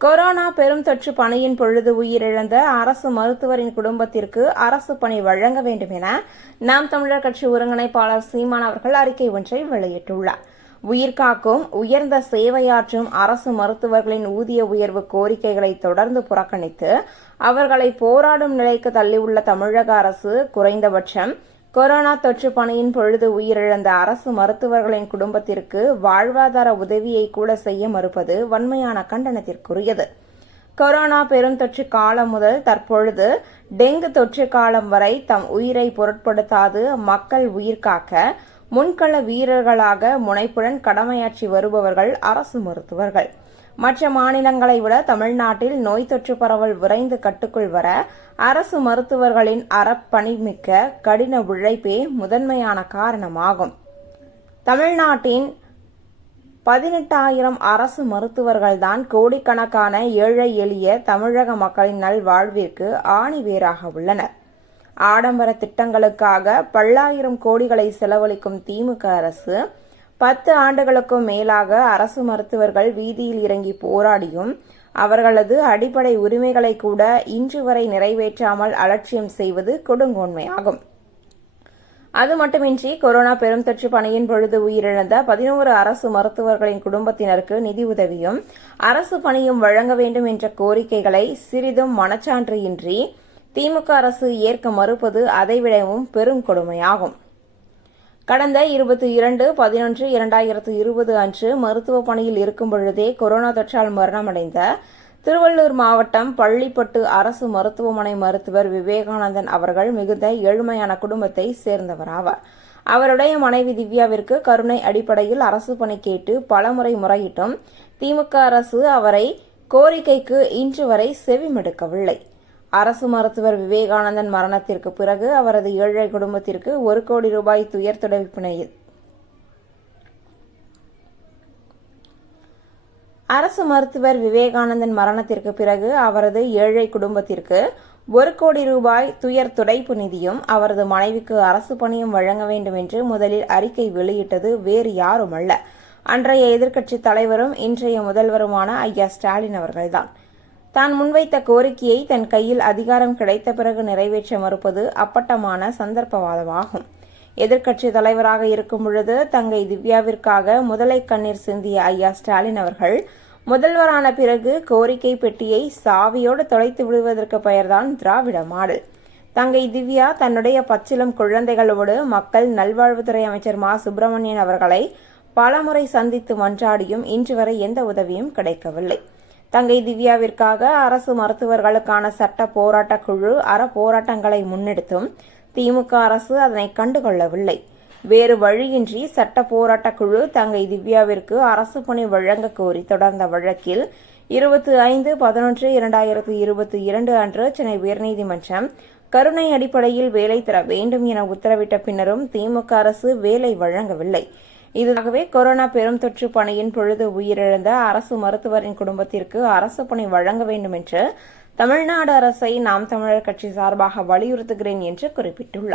Corona பெரும் தொற்று பணியின் பொழுது உயிரிழந்த அரசு மருத்துவரின் குடும்பத்திற்கு அரசு பணி வழங்க வேண்டும் என நாம் தமிழர் கட்சி ஒருங்கிணைப்பாளர் சீமான் அவர்கள் அறிக்கை ஒன்றை வெளியிட்டுள்ளார். உயிர்காக்கும் உயர்ந்த சேவையாற்றும் அரசு மருத்துவர்களின் ஊதிய உயர்வு கோரிக்கைகளை தொடர்ந்து புறக்கணித்து அவர்களை போராடும் நிலைக்கு தள்ளியுள்ள தமிழக அரசு குறைந்தபட்சம் கொரோனா தொற்று பணியின் பொழுது உயிரிழந்த அரசு மருத்துவர்களின் குடும்பத்திற்கு வாழ்வாதார உதவியை கூட செய்ய மறுப்பது வன்மையான கண்டனத்திற்குரியது. கொரோனா பெருந்தொற்று காலம் முதல் தற்பொழுது டெங்கு தொற்று காலம் வரை தம் உயிரை பொருட்படுத்தாது மக்கள் உயிர்காக்க முன்கள வீரர்களாக முனைப்புடன் கடமையாற்றி வருபவர்கள் அரசு மருத்துவர்கள். மற்ற மாநிலங்களை விட தமிழ்நாட்டில் நோய் தொற்று பரவல் விரைந்து கட்டுக்குள் வர அரசு மருத்துவர்களின் அறப்பணிமிக்க கடின உழைப்பே முதன்மையான காரணமாகும். தமிழ்நாட்டின் 18,000 அரசு மருத்துவர்கள்தான் கோடிக்கணக்கான ஏழை எளிய தமிழக மக்களின் நல்வாழ்விற்கு ஆணிவேராக உள்ளனர். ஆடம்பர திட்டங்களுக்காக பல்லாயிரம் கோடிகளை செலவழிக்கும் திமுக அரசு 10 ஆண்டுகளுக்கும் மேலாக அரசு மருத்துவர்கள் வீதியில் இறங்கி போராடியும் அவர்களது அடிப்படை உரிமைகளை கூட இன்று வரை நிறைவேற்றாமல் அலட்சியம் செய்வது கொடுங்கோன்மையாகும். அது மட்டுமின்றி கொரோனா பெருந்தொற்று பணியின் பொழுது உயிரிழந்த 11 அரசு மருத்துவர்களின் குடும்பத்தினருக்கு நிதி உதவியும் அரசு பணியும் வழங்க வேண்டும் என்ற கோரிக்கைகளை சிறிதும் மனச்சான்று இன்றி திமுக அரசு ஏற்க மறுப்பது அதைவிடவும் பெரும் கொடுமையாகும். கடந்த 22/11/2020 அன்று மருத்துவ பணியில் இருக்கும் பொழுதே கொரோனா தொற்றால் மரணமடைந்த திருவள்ளூர் மாவட்டம் பள்ளிப்பட்டு அரசு மருத்துவமனை மருத்துவர் விவேகானந்தன் அவர்கள் மிகுந்த ஏழ்மையான குடும்பத்தை சேர்ந்தவராவார். அவருடைய மனைவி திவ்யாவிற்கு கருணை அடிப்படையில் அரசு பணி கேட்டு பலமுறை முறையிட்டும் திமுக அரசு அவரை கோரிக்கைக்கு இன்று வரை செவிமடுக்கவில்லை. அரசு மருத்துவர் விவேகானந்தன் மரணத்திற்கு பிறகு அவரது ஏழை குடும்பத்திற்கு 1 கோடி ரூபாய் துயர் துடைப்பினையில் அரசு மருத்துவர் விவேகானந்தன் மரணத்திற்கு பிறகு அவரது ஏழை குடும்பத்திற்கு 1 கோடி ரூபாய் துயர் துடைப்பு நிதியும் அவரது மனைவிக்கு அரசு பணியும் வழங்க வேண்டும் என்று முதலில் அறிக்கை வெளியிட்டது வேறு யாருமல்ல, அன்றைய எதிர்க்கட்சித் தலைவரும் இன்றைய முதல்வருமான ஐயா ஸ்டாலின் அவர்கள்தான். தான் முன்வைத்த கோரிக்கையை தன் கையில் அதிகாரம் கிடைத்த பிறகு நிறைவேற்ற மறுப்பது அப்பட்டமான சந்தர்ப்பவாதமாகும். எதிர்க்கட்சித் தலைவராக இருக்கும் பொழுது தங்கை திவ்யாவிற்காக முதலை கண்ணீர் சிந்திய ஐயா ஸ்டாலின் அவர்கள் முதல்வரான பிறகு கோரிக்கை பெட்டியை சாவியோடு தொலைத்து விடுவதற்கு பெயர்தான் திராவிட மாடல். தங்கை திவ்யா தன்னுடைய பச்சிலம் குழந்தைகளோடு மக்கள் நல்வாழ்வுத்துறை அமைச்சர் மா சுப்பிரமணியன் அவர்களை பலமுறை சந்தித்து மன்றாடியும் இன்று வரை எந்த உதவியும் கிடைக்கவில்லை. தங்கை திவ்யாவிற்காக அரசு மருத்துவர்களுக்கான சட்ட போராட்ட குழு போராட்டங்களை முன்னெடுத்தும் திமுக அரசு அதனை கண்டுகொள்ளவில்லை. வேறு வழியின்றி சட்ட போராட்ட குழு தங்கை திவ்யாவிற்கு அரசு பணி வழங்க கோரி தொடர்ந்த வழக்கில் 25/11/2022 அன்று சென்னை உயர்நீதிமன்றம் கருணை அடிப்படையில் வேலை தர வேண்டும் என உத்தரவிட்ட பின்னரும் திமுக அரசு வேலை வழங்கவில்லை. இதுவாகவே கொரோனா பெரும் தொற்று பணியின் பொழுது உயிரிழந்த அரசு மருத்துவரின் குடும்பத்திற்கு அரசு பணி வழங்க வேண்டும் என்று தமிழ்நாடு அரசை நாம் தமிழர் கட்சி சார்பாக வலியுறுத்துகிறேன் என்று குறிப்பிட்டுள்ளார்.